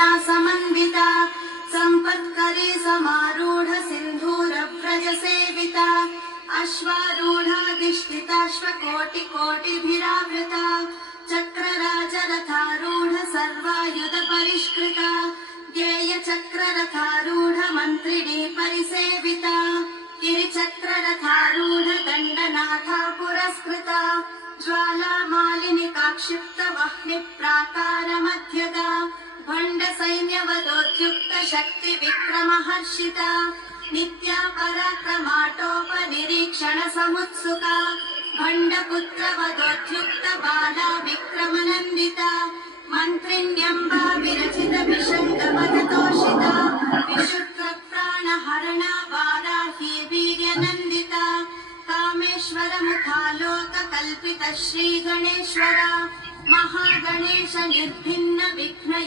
करुणा समन्विता संपत्करी समारूढ़ सिंधूर व्रज सेविता अश्वारूढ़ाधिष्ठिताश्वकोटिकोटिभिरावृता चक्रराजरथारूढ़ सर्वायुध परिष्कृता ध्येय चक्ररथारूढ़ मंत्रिणी परिसेविता गिरिचक्ररथारूढ़ दंडनाथा पुरस्कृता ज्वालामालिनिकाक्षिप्त वह्नि प्राकार मध्यगा भंड सैन्यवदोद्युक्त शक्ति विक्रम हर्षिता नित्या पराक्रमाटोपनिरीक्षण समुत्सुका भंडपुत्र वदोद्युक्त बाला विक्रम नंदिता मंत्रिण्यंबा विरचित विषंग मदतोषिता विशुद्ध प्राण हरणा वाराही वीर्य नंदिता कामेश्वर मुखालोक कल्पित श्री गणेश्वरा महागणेश निर्भिन्न विघ्न